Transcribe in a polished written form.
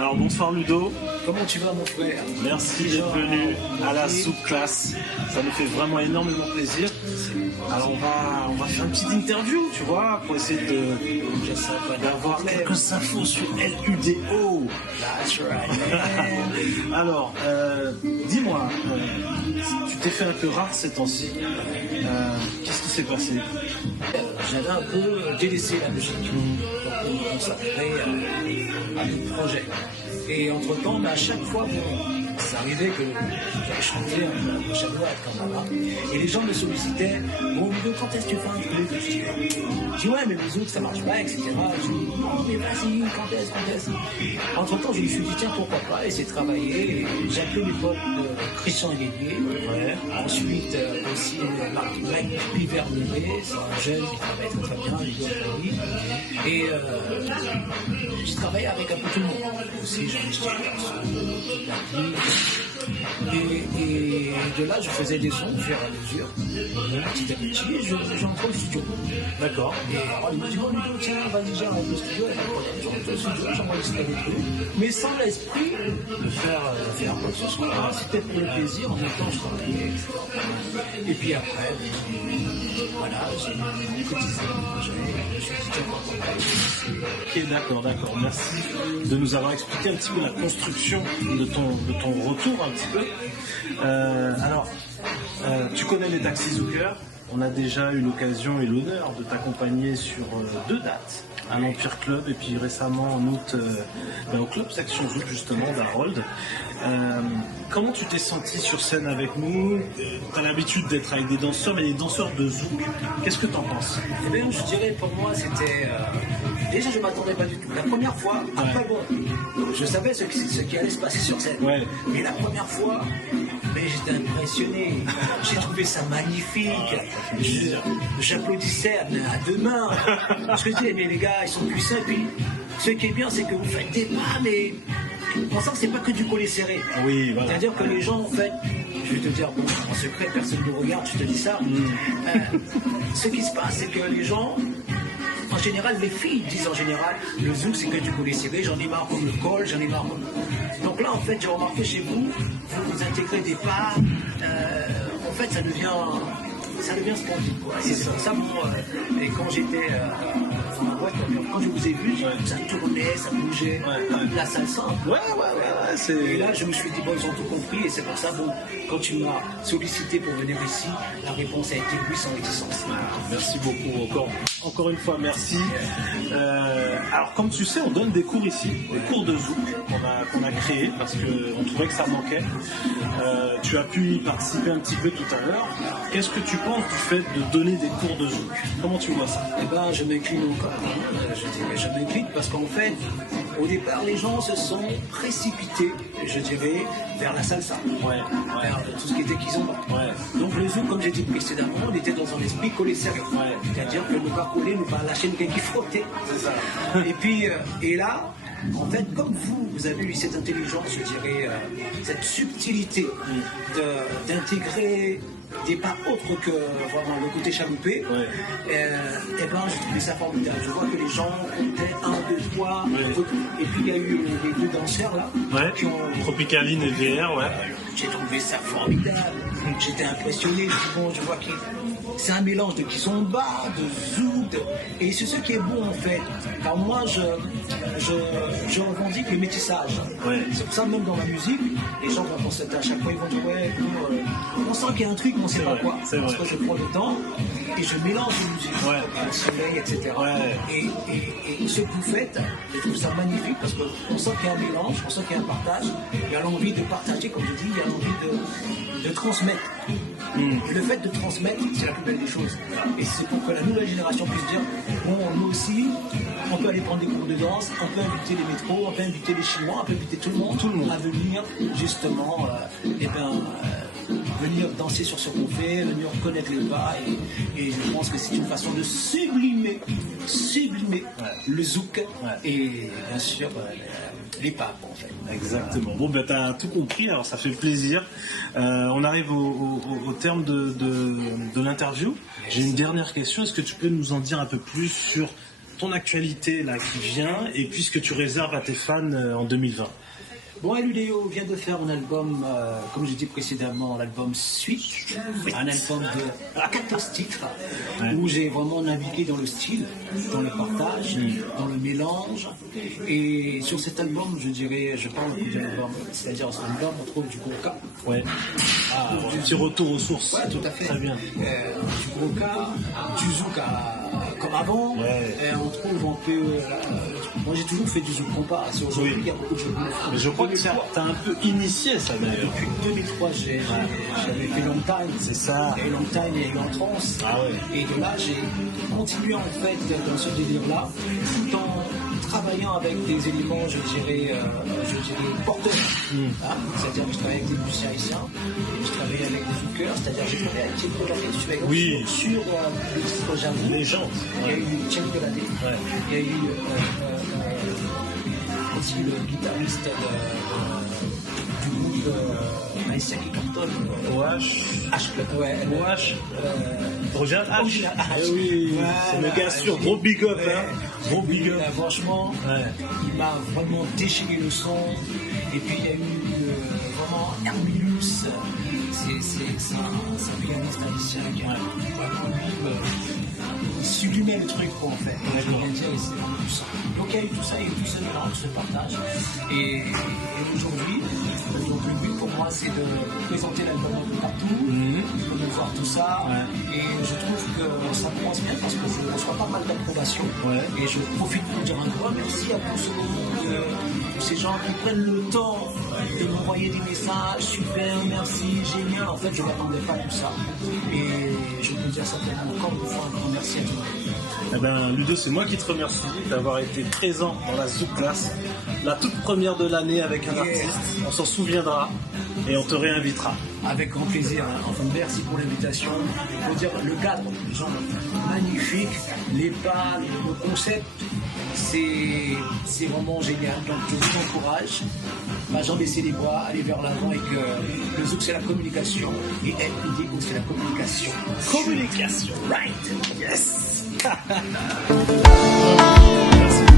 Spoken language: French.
Alors bonsoir Ludo. Comment tu vas mon frère? Merci d'être venu à la Zouk Class. Ça nous fait vraiment énormément plaisir. Alors on va faire une petite interview, tu vois, pour essayer d'avoir quelques infos sur LUDO. That's right. Alors, dis-moi, tu t'es fait un peu rare ces temps-ci. Qu'est-ce qui s'est passé? J'avais un peu délaissé la musique pour me consacrer à mon projet. Et entre-temps, à chaque fois, ça arrivait que j'avais chanté un peu Shadow comme là. Et les gens me sollicitaient, bon, Ludo, quand est-ce que tu fais un truc? Je dis, ouais, mais les autres, ça marche pas, etc. Je dis, non, mais vas-y, quand est-ce? Entre-temps, je me suis dit, tiens, pourquoi pas, essayer de travailler. J'ai appelé mes potes Christian Guédier. Ouais. Ensuite, aussi Marc-Greg Pivernet, c'est un jeune qui travaille très bien, il doit être lui. Et j'ai travaillé avec un peu tout le monde. Aussi, j'ai enregistré et de là, je faisais des sons au fur et à mesure. Petit à petit, j'entrais au studio. D'accord. Et alors, il m'a dit, bon, Ludo, tiens, vas-y, j'arrive au studio. J'entre au studio, j'enregistre avec eux. Mais sans l'esprit de faire quoi que ce soit. C'était pour le plaisir, en même temps, je travaillais, etc. Et puis après, voilà, j'ai cotisé mon projet. Je suis dit, Ok, d'accord. Merci de nous avoir expliqué un petit peu la construction de ton retour un petit peu. Alors, tu connais les Taxi Zoukers. On a déjà eu l'occasion et l'honneur de t'accompagner sur 2 dates, à l'Empire Club et puis récemment en août au Club Section Zouk justement d'Harold. Comment tu t'es senti sur scène avec nous? Tu as l'habitude d'être avec des danseurs, mais des danseurs de Zouk. Qu'est-ce que tu en penses? Eh bien, je dirais pour moi, c'était... Déjà, je ne m'attendais pas du tout. La première fois, après bon, je savais ce qui allait se passer sur scène. Ouais. Mais la première fois, mais j'étais impressionné. J'ai trouvé ça magnifique. J'applaudissais à 2 mains. Parce que je disais, mais les gars, ils sont puissants. Et puis, ce qui est bien, c'est que vous faites des pas, mais on sent que c'est pas que du collet serré. Oui, voilà. C'est-à-dire que les gens, en fait, je vais te dire, bon, en secret, personne ne nous regarde, je te dis ça. Ce qui se passe, c'est que les gens, en général, les filles disent en général, le zouk c'est que du collet serré, j'en ai marre comme le col, j'en ai marre comme... Donc là, en fait, j'ai remarqué chez vous, vous intégrez des pas, en fait, ça devient splendide, quoi. C'est ça pour... et quand j'étais dans la boîte, quand je vous ai vu, ça tournait, ça bougeait, la salsa. Et là, je me suis dit, bon, ils ont tout compris, et c'est pour ça, bon, quand tu m'as sollicité pour venir ici, la réponse a été oui, sans réticence. Merci beaucoup, encore une fois, merci. Alors, comme tu sais, on donne des cours ici, des cours de Zouk qu'on a créés parce qu'on trouvait que ça manquait. Tu as pu y participer un petit peu tout à l'heure. Qu'est-ce que tu penses du fait de donner des cours de Zouk? Comment tu vois ça? Eh ben, je m'incline encore. Je m'incline parce qu'en fait, au départ, les gens se sont précipités, je dirais, vers la salsa, vers tout ce qui était kizomba. Donc le zouk, comme j'ai dit précédemment, on était dans un esprit collé serré. C'est-à-dire que ne pas coller, ne pas lâcher, ne pas qui frotter. C'est ça. Et puis, et là, en fait, comme vous avez eu cette intelligence, je dirais, cette subtilité d'intégrer des pas autres que vraiment le côté chaloupé, et ben j'ai trouvé ça formidable. Je vois que les gens comptaient 1, 2, 3, et puis il y a eu les 2 danseurs là qui ont... Tropicaline et VR, J'ai trouvé ça formidable. J'étais impressionné. Bon, je vois que c'est un mélange de kizomba, de zouk, et c'est ce qui est bon en fait. Car moi, je revendique le métissage. C'est pour ça même dans ma musique, les gens vont constater à chaque fois, ils vont dire on sent qu'il y a un truc, mais on ne sait pas quoi. Parce que je prends le temps et je mélange les musiques, le soleil, etc. Et ce que vous faites, je trouve ça magnifique parce qu'on sent qu'il y a un mélange, on sent qu'il y a un partage, il y a l'envie de partager, comme je dis, il y a l'envie de transmettre. Et le fait de transmettre, c'est la plus belle des choses. Et c'est pour que la nouvelle génération puisse dire, bon, nous aussi, on peut aller prendre des cours de danse, on peut inviter les métros, on peut inviter les Chinois, on peut inviter tout le monde à venir justement, venir danser sur ce qu'on fait, venir connaître les pas, et je pense que c'est une façon de sublimer le zouk et bien sûr les papes en fait. Exactement. Bon, ben t'as tout compris, alors ça fait plaisir. On arrive au terme de l'interview. J'ai une dernière question. Est-ce que tu peux nous en dire un peu plus sur ton actualité là qui vient et puis ce que tu réserves à tes fans en 2020. Bon, Eludeo vient de faire un album, comme je dis précédemment, l'album Suite, un album de 14 titres, où j'ai vraiment navigué dans le style, dans le partage, dans le mélange. Et sur cet album, je dirais, je parle beaucoup de l'album, c'est-à-dire sur l'album, on trouve du Gurkha. Ouais. Ah, un petit retour aux sources. Ouais, tout à fait. Très bien. Du Gurkha, du zouk comme avant. Ouais. On trouve un peu. Moi, j'ai toujours fait du zouk compas. C'est aujourd'hui Oui. qu'il y a beaucoup de zouk. Mais je crois que t'as un peu initié ça d'ailleurs. Depuis 2003, j'avais fait Long Time. C'est ça. Il y a eu Long Time, il y a eu En Trance. Ah ouais. Et de là, j'ai continué en fait dans ce délire-là, tout en travaillant avec des éléments, je dirais porteurs. Hein, c'est-à-dire que je travaillais avec des musiciens haïtiens, je travaillais avec des zoukers, c'est-à-dire que j'ai travaillé avec Thierry Deladé, je suis allé Oui. sur le titre J'avoue. Légende. Il y a eu Thierry Deladé, Ouais. il y a eu aussi le guitariste du groupe haïtien qui cartonne. OH. Ouais, OH. Original H. Original H. Eh oui, Voilà. c'est le gars sûr. Gros big up, Ouais. hein. Gros big up. Franchement, Ouais. il m'a vraiment déchiré le son. Et puis il y a eu vraiment Hermilus. C'est un pianiste haïtien qui a vraiment il sublimait le truc quoi, en fait. Je veux bien dire, c'est vraiment du sang. Donc il y a eu tout ça, il y a eu tout ce mélange, ce partage. Et aujourd'hui, le but pour moi c'est de présenter l'album un peu partout, de voir tout ça. Ouais. Et je trouve que ça commence bien parce que je reçois pas mal d'approbation. Ouais. Et je profite pour dire un grand merci à tous tous ces gens qui prennent le temps de m'envoyer des messages, super, merci, génial. En fait, je ne m'attendais pas à tout ça. Et je peux dire simplement encore une fois un grand merci à tout le monde. Eh ben, Ludo, c'est moi qui te remercie d'avoir été présent dans la Zouk Class, la toute première de l'année avec un artiste. On s'en souviendra et on te réinvitera. Avec grand plaisir. Enfin, merci pour l'invitation. Il faut dire le cadre, les gens magnifiques, les pas, le concept, c'est vraiment génial. Donc je vous encourage. J'en baisser les bras, aller vers l'avant et que le zouk c'est la communication et LUDO c'est la communication. Communication. Right. Yes. Merci.